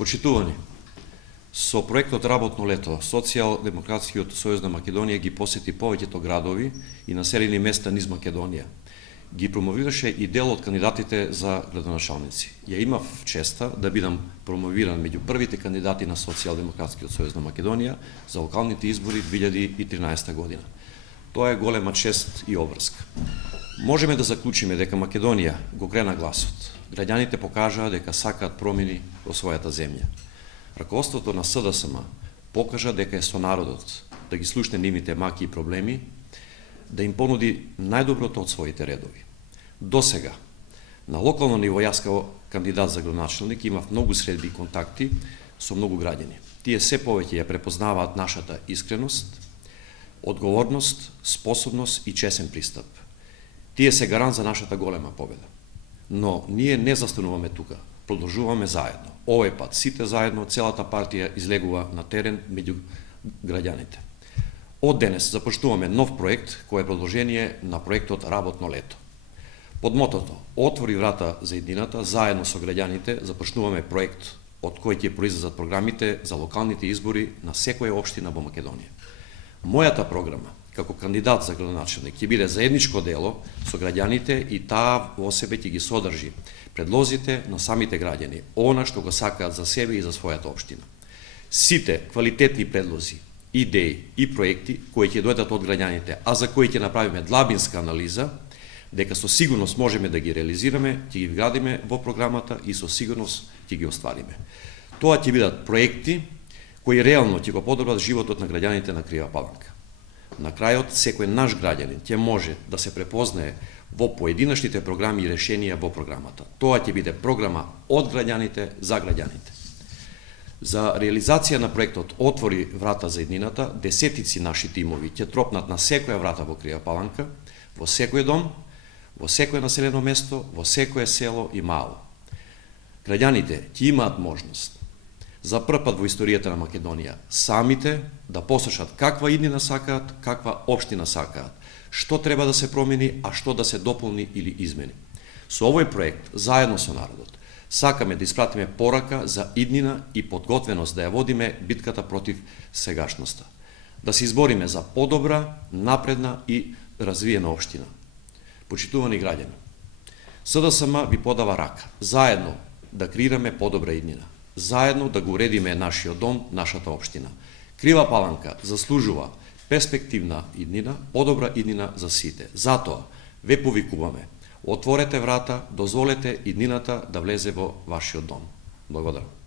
Почитувани, со проектот Работно лето, Социјалдемократскиот сојуз на Македонија ги посети повеќето градови и населени места низ Македонија. Ги промовираше и дел од кандидатите за градоначалници. Ја имав честа да бидам промовиран меѓу првите кандидати на Социјалдемократскиот сојуз на Македонија за локалните избори 2013 година. Тоа е голема чест и обврска. Можеме да заклучиме дека Македонија го крена гласот. Граѓаните покажаа дека сакаат промени во својата земја. Раководството на СДСМ покажа дека е со народот, да ги слушне нивните маки и проблеми, да им понуди најдоброто од своите редови. До сега, на локално ниво јас као кандидат за градоначалник имав многу средби и контакти со многу граѓани. Тие се повеќе ја препознаваат нашата искреност, одговорност, способност и чесен пристап. Тие се гарант за нашата голема победа. Но ние не застануваме тука, продолжуваме заедно. Овој пат сите заедно, целата партија излегува на терен меѓу граѓаните. Од денес започнуваме нов проект кој е продолжение на проектот Работно лето. Под мотото Отвори врата за иднината, заедно со граѓаните започнуваме проект од кој ќе произлезат програмите за локалните избори на секоја општина во Македонија. Мојата програма како кандидат за градоначалник ќе биде заедничко дело со граѓаните и таа во себе ќе ги содржи предлозите на самите граѓани, она што го сакаат за себе и за својата општина. Сите квалитетни предлози, идеи и проекти кои ќе дојдат од граѓаните, а за кои ќе направиме длабинска анализа, дека со сигурност можеме да ги реализираме, ќе ги вградиме во програмата и со сигурност ќе ги оствариме. Тоа ќе бидат проекти кои реално ќе го подобрат животот на граѓаните на Крива Паланка. На крајот, секој наш граѓанин ќе може да се препознае во поединечните програми и решенија во програмата. Тоа ќе биде програма од граѓаните за граѓаните. За реализација на проектот Отвори врата за иднината, десетици наши тимови ќе тропнат на секоја врата во Крива Паланка, во секој дом, во секој населено место, во секое село и мало. Граѓаните ќе имаат можност за прв пат во историјата на Македонија самите да послушат каква иднина сакаат, каква општина сакаат, што треба да се промени, а што да се дополни или измени. Со овој проект, заедно со народот, сакаме да испратиме порака за иднина и подготвеност да ја водиме битката против сегашноста. Да се избориме за подобра, напредна и развиена општина. Почитувани граѓани, СДСМ ви подава рака, заедно да креираме подобра иднина, заедно да го уредиме нашиот дом, нашата општина. Крива Паланка заслужува перспективна иднина, подобра иднина за сите. Затоа ве повикуваме, отворете врата, дозволете иднината да влезе во вашиот дом. Благодарам.